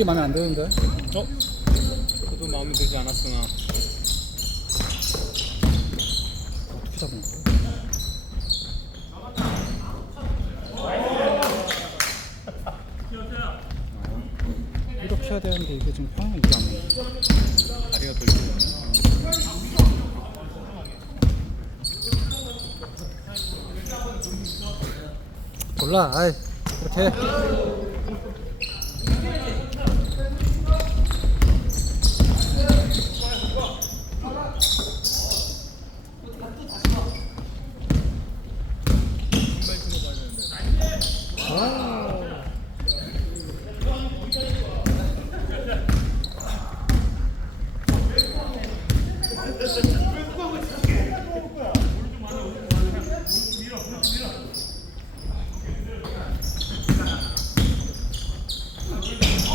구글이 마음에 안 드는데. 어? 저도 마음에 들지 않았으나 어떻게 잡는 거야? 이렇게 해야 되는데 이게 지금 평이 이게 안 맞네. 다리가 돌리네 몰라. 아이 이렇게. 해.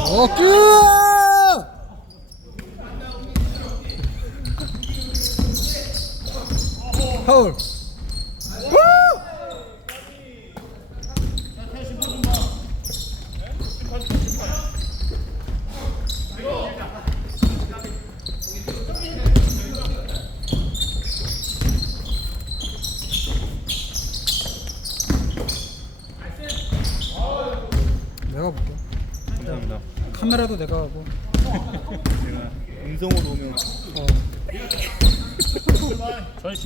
어, 큐! 파울. 후! 내가 볼게. 감사합니다 카메라도 내가 하고. 제가 음성으로 오면 어. 전시네 전시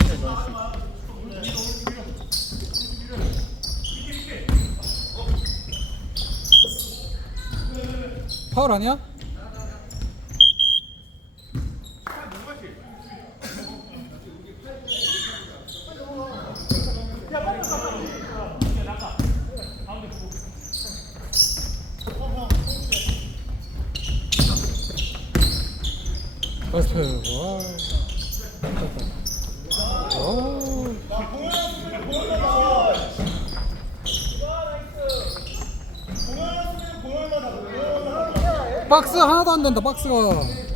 파울 아니야? 나이스 와 오. 박스 하나도 안 된다 박스가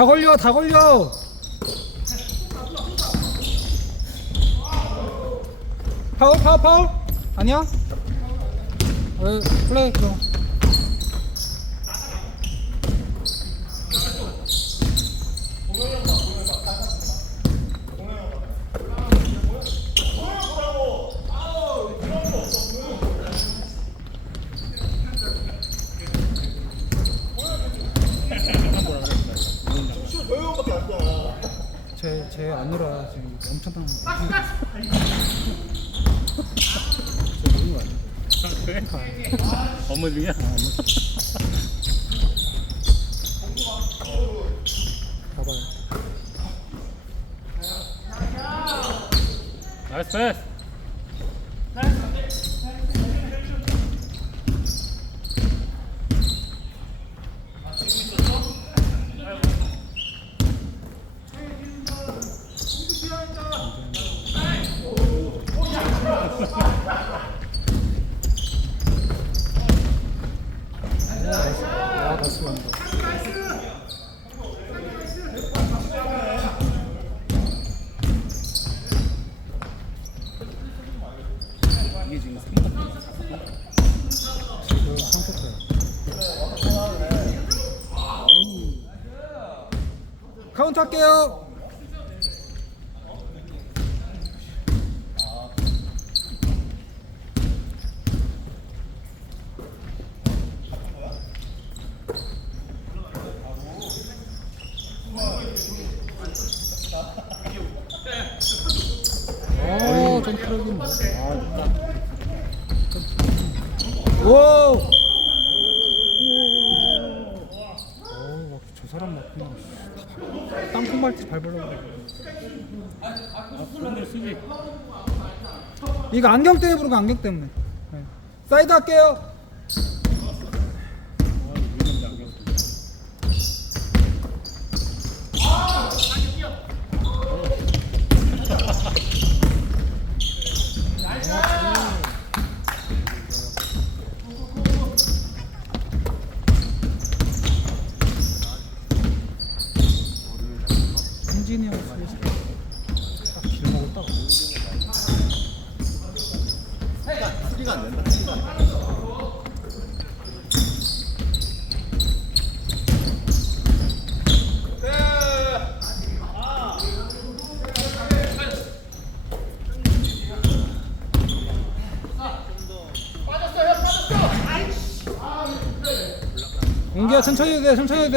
다 걸려 다 걸려. 파울 파울 파울. 아니야? 왜 플레이 그럼 제, 제 안으라 지금 엄청 당한 저 모르는 거 아니야? 그래? 업무 중이야? 봐봐요 나이스 패스 아 나이스 간다 이게 지금 3번 지금 상태가요 카운트 할게요 오, 좀 트럭이 뭐. 오! 어우, 저 사람 맞구나. 이거 안경 때문에 거 안경 때문에. 네. 사이드 할게요. 아 위험한데 안 겠어 엔지니어 스위치. 딱길 먹었다. 수비가 안 된다. 수비가 안 된다. 웅기야 천천히 돼. 천천히 해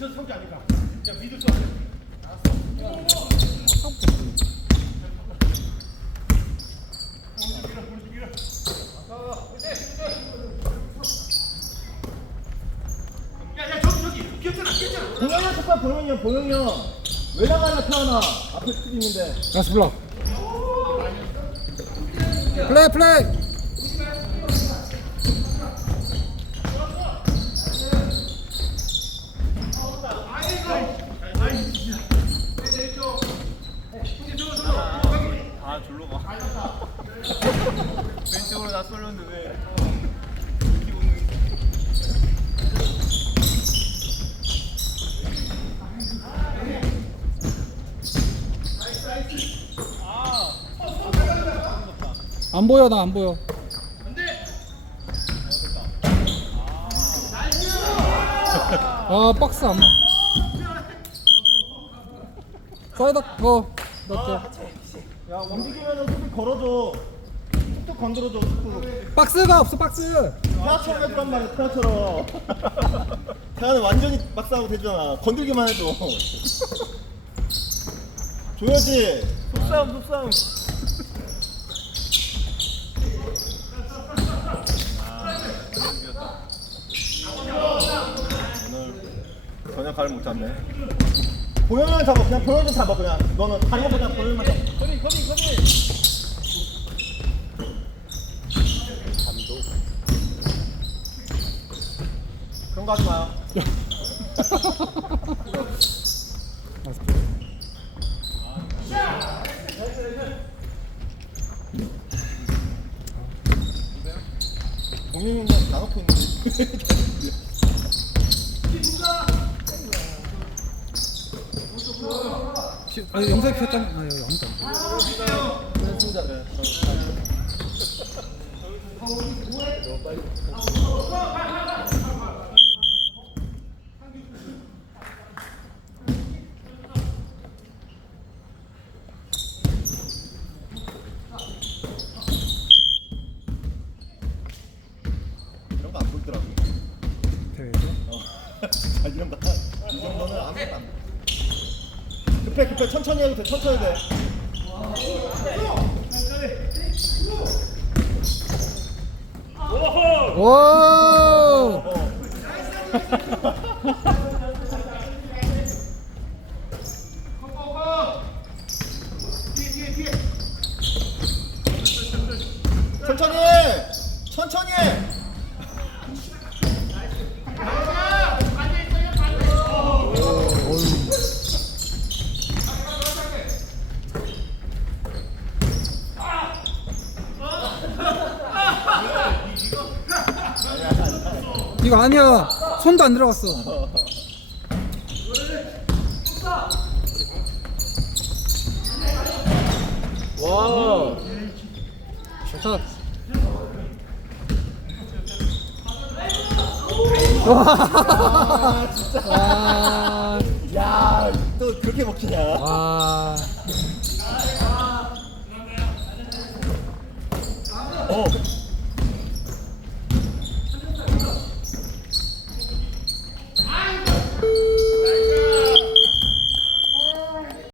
도 돼. 웅기야. 보영이 형 똑바로 보영이 형, 보영이 형. 왜 나가나 태어나. 앞에 스피드 있는데. 라스 블락. 플레이 플레이. 아, 졸로 가. 왼쪽으로 다 쏠렸는데 왜. 안 보여 나 안 보여. 아 박스 안 나. 사이드 어 넣게. 야, 움직이면은 수비 걸어줘. 툭툭 건드려줘, 툭툭. 박스가 없어 박스. 태아처럼 해주란 말이야, 태아처럼. 태아는 완전히 막싸고 되잖아. 건들기만 해도. 줘야지. 속싸움, 속싸움. 오늘 전혀 가을 못 잡네. 보영이만 잡아, 그냥 보영이 잡아, 그냥. 너는 다른 거보다 보영이만 잡아. 거미, 거미, 거미. 하지 마요. 공룡이 그냥 다 놓고 있는데. 피- 아 영상 켰잖아. 아 여기 돼. 그렇습니다. 네. 이런 거 안 보이더라고. 대회에서. 어. 아, 이런 거. 이 정도는 아무것도 안 돼. 급해, 급해. 천천히 해도 돼, 천천히 돼. 오. 어. 천천히 해! 천천히 해! 이거 아니야. 손도 안 들어갔어. 와. 좋다. 와. 와. 야, 또 그렇게 먹히냐? 와.